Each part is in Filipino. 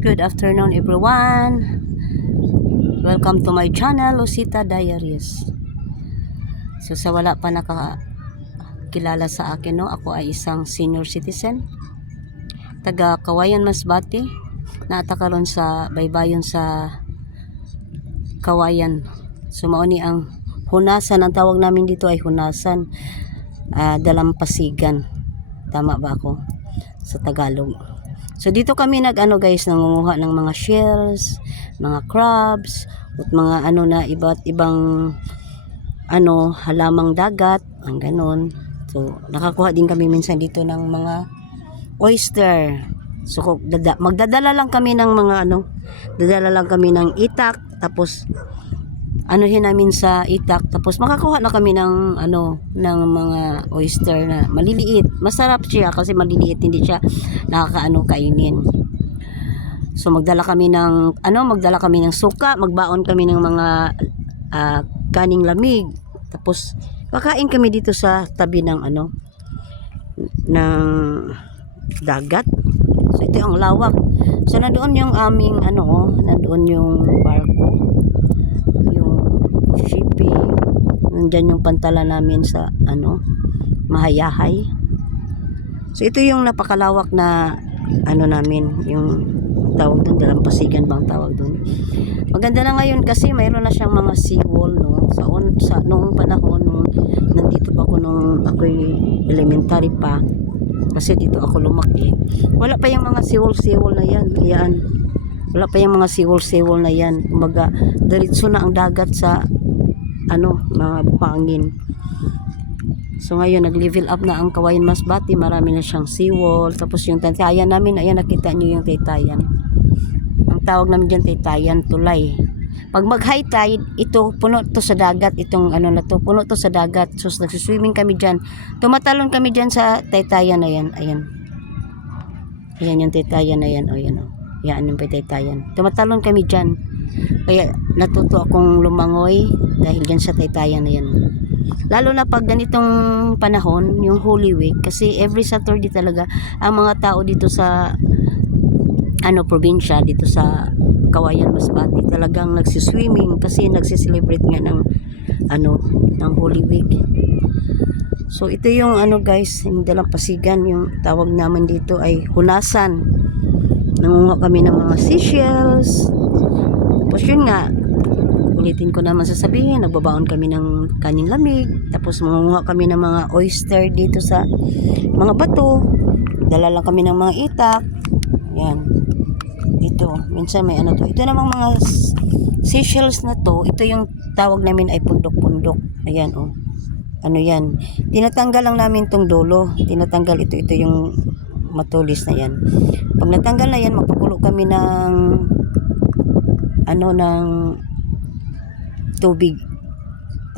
Good afternoon everyone. Welcome to my channel, Lucita Diaries. So sa wala pa nakakilala sa akin, no, ako ay isang senior citizen, taga Kawayan Masbate, naatakaron sa baybayon sa Kawayan. So mauni ang hunasan, ang tawag namin dito ay hunasan, dalampasigan. Tama ba ako sa Tagalog? So dito kami guys, nangunguha ng mga shells, mga crabs, at mga na iba't ibang halamang dagat, ang ganon. So nakakuha din kami minsan dito ng mga oyster. So magdadala lang kami ng mga dadala lang kami ng itak, tapos anuhin namin sa itak, tapos makakuha na kami ng ng mga oyster na maliliit. Masarap siya kasi maliliit, hindi siya kainin. So magdala kami ng suka, magbaon kami ng mga kaning lamig, tapos kakain kami dito sa tabi ng ng dagat. So ito ang lawak. So nandoon yung aming nandoon yung barko, shipping, nandyan yung pantala namin sa Mahayahay. So ito yung napakalawak na namin, yung tawag doon, dalampasigan bang tawag doon. Maganda na ngayon kasi mayroon na siyang mga seawall, no, sa noong panahon nung nandito pa ako, nung ako'y elementary pa, kasi dito ako lumaki, wala pa yung mga seawall na yan. Ayan, wala pa yung mga seawall na yan. Kumbaga diretso na ang dagat sa mga buhangin. So ngayon nag-level up na ang Kawayan Masbate, marami na siyang seawall. Tapos yung taytayan namin, ayan, nakita nyo yung taytayan. Ang tawag namin dyan taytayan, tulay. Pag mag-high tide, ito puno to sa dagat, itong puno to sa dagat. So nagsuswimming kami dyan, tumatalon kami dyan sa taytayan na yan. Ayan yung taytayan na yan. O yan, o yan yung taytayan, tumatalon kami dyan. Kaya natuto akong lumangoy dahil dyan sa taytayan na yan. Lalo na pag ganitong panahon, yung Holy Week, kasi every Saturday talaga ang mga tao dito sa probinsya, dito sa Kawayan Masbate, talagang nagsiswimming kasi nagsiselebrate nga ng Holy Week. So ito yung guys, yung dalampasigan, yung tawag naman dito ay hunasan. Nangunguha kami ng mga seashells. Tapos yun nga, ulitin ko naman sasabihin, nagbabaon kami ng kanin lamig, tapos mangunguha kami ng mga oyster dito sa mga bato, dala lang kami ng mga itak. Yan, dito minsan may ito namang mga seashells na to, ito yung tawag namin ay pundok-pundok. Ayan, yan, tinatanggal lang namin tong dulo, tinatanggal ito yung matulis na yan. Pag natanggal na yan, magpakulo kami ng ng tubig.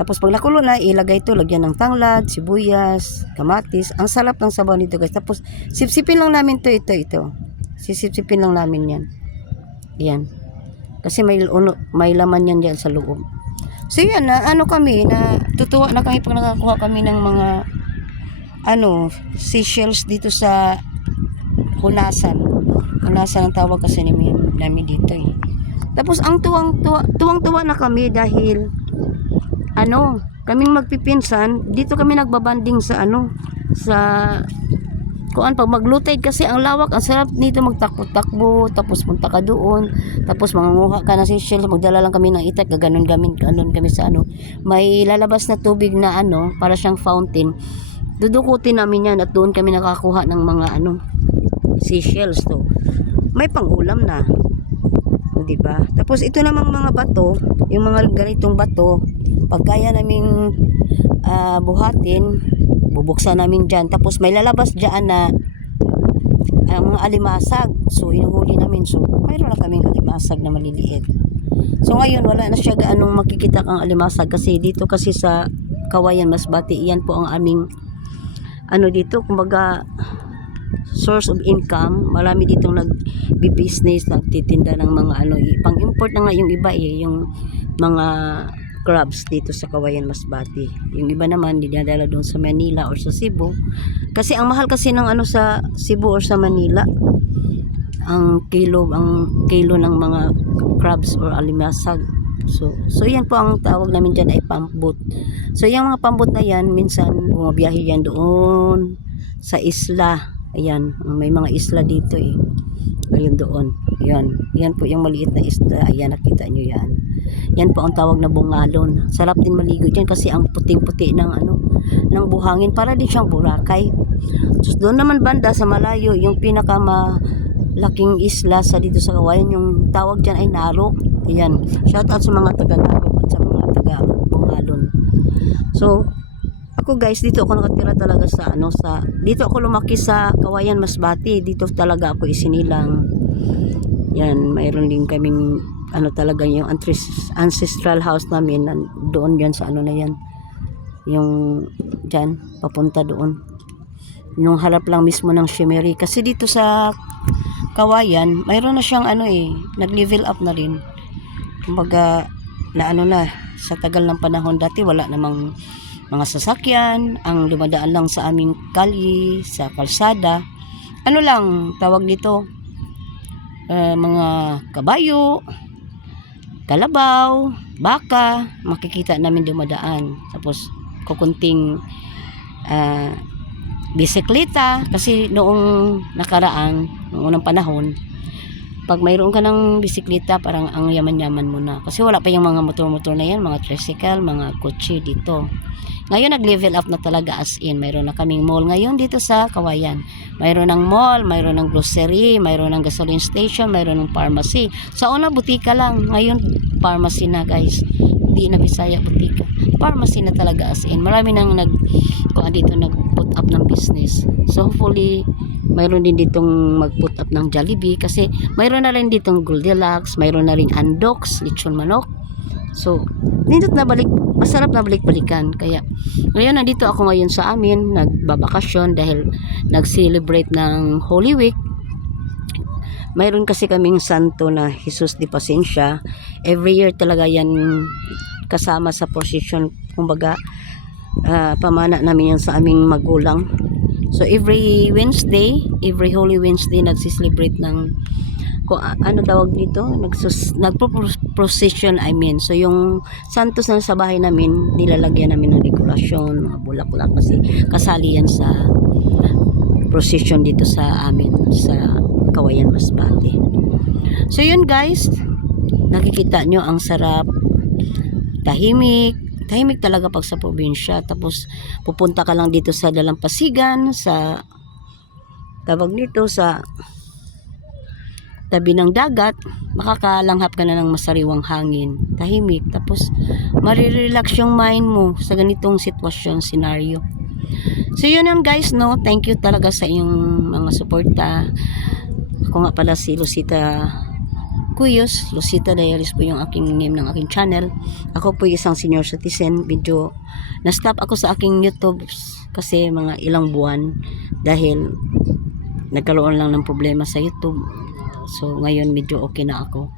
Tapos pag nakulo na, ilagay ito, lagyan ng tanglad, sibuyas, kamatis. Ang sarap ng sabaw nito guys. Tapos sipsipin lang namin ito. Sisipsipin lang namin yan. Yan. Kasi may laman yan diyan sa loob. So yan, kami, na tutuwa na kami pag nakakuha kami ng mga seashells dito sa hunasan. Hunasan ang tawag kasi namin dito eh. Tapos ang tuwang-tuwa na kami dahil kaming magpipinsan, dito kami nagbabanding sa pag maglutay kasi ang lawak, ang sarap nito magtakbo-takbo, tapos punta ka doon, tapos mangunguha ka ng seashell, magdala lang kami ng itak, gaganon kami sa may lalabas na tubig na para siyang fountain. Dudukutin namin yan at doon kami nakakuha ng mga seashells to. May pangulam na, diba? Tapos ito namang mga bato, yung mga ganitong bato, pag kaya naming buhatin, bubuksan namin dyan. Tapos may lalabas dyan na mga alimasag. So inuhuli namin. So mayroon na kaming alimasag na maliliit. So ngayon wala na siya gaanong makikita kang alimasag kasi dito kasi sa Kawayan Masbate, iyan po ang aming dito, kumbaga source of income. Marami ditong nagbi-business, nagtitinda ng mga pang-import na nga yung iba yung mga crabs dito sa Kawayan Masbate. Yung iba naman dinadala doon sa Manila or sa Cebu. Kasi ang mahal kasi ng sa Cebu or sa Manila. ang kilo ng mga crabs or alimasag. So yan po ang tawag namin dyan ay pump boat. So yung mga pump boat na yan, minsan bumabiyahe yan doon sa isla. Ayan, may mga isla dito eh. Ayun doon. Yan po yung maliit na isla. Ayan, nakita nyo yan. Yan po ang tawag na bungalon. Sarap din maligo dyan kasi ang puting-puti ng ng buhangin, para din siyang Boracay. So doon naman banda sa malayo, yung laking isla sa dito sa Kawayan, yung tawag dyan ay Narok. Ayan, shout out sa mga taga Narok at sa mga taga Bungalon. So ako guys, dito ako nakatira talaga sa dito ako lumaki sa Kawayan, Masbate. Dito talaga ako isinilang. Yan, mayroon din kaming talaga yung ancestral house namin doon yan sa na yan. Yung dyan, papunta doon. Yung harap lang mismo ng Shimeri. Kasi dito sa Kawayan, mayroon na siyang nag-level up na rin. Kumbaga, na sa tagal ng panahon, dati wala namang mga sasakyan, ang dumadaan lang sa aming kalye, sa kalsada. Lang, tawag dito, mga kabayo, kalabaw, baka, makikita namin dumadaan. Tapos, kukunting bisikleta, kasi noong nakaraan, noong unang panahon, pag mayroon ka ng bisikleta, parang ang yaman-yaman mo na. Kasi wala pa yung mga motor-motor na yan, mga tricycle, mga kotse dito. Ngayon, nag-level up na talaga as in. Mayroon na kaming mall ngayon dito sa Kawayan. Mayroon ng mall, mayroon ng grocery, mayroon ng gasoline station, mayroon ng pharmacy. Sa una, butika lang. Ngayon, pharmacy na guys. Hindi na Bisaya, butika. Pharmacy na talaga as in. Marami nang nag-put up ng business. So, hopefully, mayroon din ditong mag-put up ng Jollibee kasi mayroon na rin ditong Goldilocks, mayroon na rin Andox, lechon manok. So, masarap na balik-balikan. Kaya, ngayon nandito ako ngayon sa amin, nagbabakasyon dahil nag-celebrate ng Holy Week. Mayroon kasi kaming santo na Jesus de Paciencia. Every year talaga yan kasama sa procession. Kumbaga, pamana namin yan sa aming magulang. So every Wednesday, every Holy Wednesday nagsiselebrate ng tawag dito, nagpo-procession So yung santos na sa bahay namin, nilalagyan namin ng dekorasyon, mga bulaklak kasi kasali yan sa procession dito sa amin sa Kawayan, Masbate. So yun guys, nakikita nyo ang sarap, tahimik talaga pag sa probinsya. Tapos pupunta ka lang dito sa Dalampasigan, sa tawag nito sa tabi ng dagat, makakalanghap ka na ng masariwang hangin, tahimik, tapos marirelax yung mind mo sa ganitong sitwasyon, scenario. So yun guys, thank you talaga sa inyong mga suporta. Ako nga pala si Lucita Cuyos, Lucita Diaries po yung aking name ng aking channel. Ako po isang senior citizen. Medyo na-stop ako sa aking YouTube kasi mga ilang buwan dahil nagkaroon lang ng problema sa YouTube. So ngayon medyo okay na ako.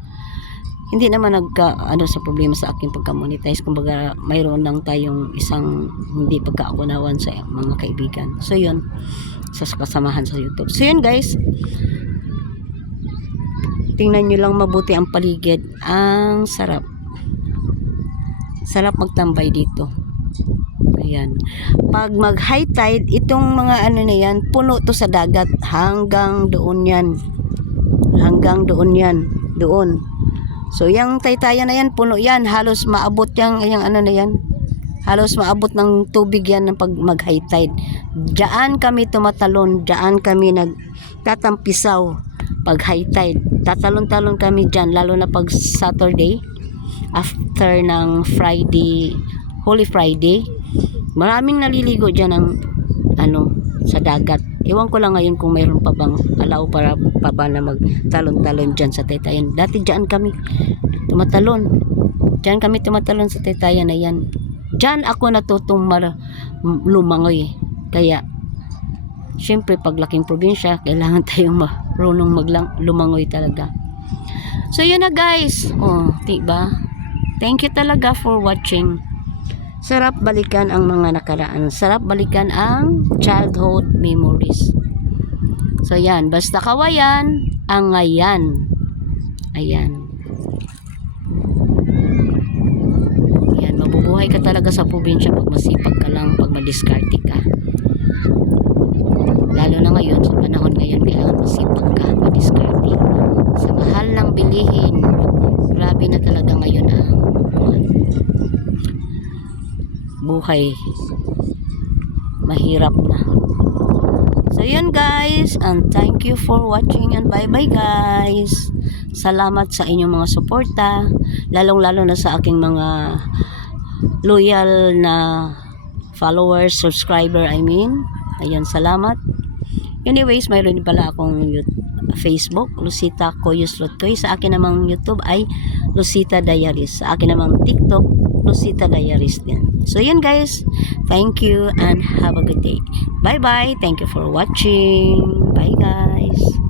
Hindi naman sa problema sa aking pagka-monetize. Kumbaga mayroon lang tayong isang hindi pagkaunawan sa mga kaibigan. So yun, sa kasamahan sa YouTube. So yun guys, tingnan nyo lang mabuti ang paligid. Ang sarap magtambay dito. Ayan, pag mag high tide, itong mga na yan, puno to sa dagat hanggang doon yan, doon. So yung Taytayan na yan, puno yan, halos maabot yang na yan, halos maabot ng tubig yan ng pag mag high tide. Diyan kami tumatalon, diyan kami nagtatampisaw pag high tide. Tatalon-talon kami dyan, lalo na pag Saturday, after ng Friday, Holy Friday. Maraming naliligo dyan ng sa dagat. Ewan ko lang ngayon kung mayroon pa bang allow para pa ba na magtalon-talon dyan sa Taytayan. Dati dyan kami tumatalon. Dyan kami tumatalon sa Taytayan na yan. Dyan ako natutong lumangoy. Kaya, syempre paglaking probinsya, kailangan tayong marunong lumangoy talaga. So yun na guys. Diba? Thank you talaga for watching. Sarap balikan ang mga nakaraan. Sarap balikan ang childhood memories. So yan, basta Kawayan, Angayan. Ayan. Ayan, mabubuhay ka talaga sa probinsya pag masipag ka lang, pag madiskarte ka. Lalo na ngayon, sa panahon ngayon, kailangan masipag ka, madiskarte. Sa mahal ng bilihin, grabe na talaga ngayon ang buhay. Mahirap na. So yun guys, and thank you for watching and bye bye guys. Salamat sa inyong mga suporta, lalong lalo na sa aking mga loyal na followers, subscriber I mean. Ayan, salamat. Anyways, mayroon pala akong Facebook, Lucita Coyos Lotcoy. Sa akin namang YouTube ay Lucita Diaries. Sa akin namang TikTok, Lucita Diaries din. So yun guys, thank you and have a good day. Bye bye, thank you for watching. Bye guys.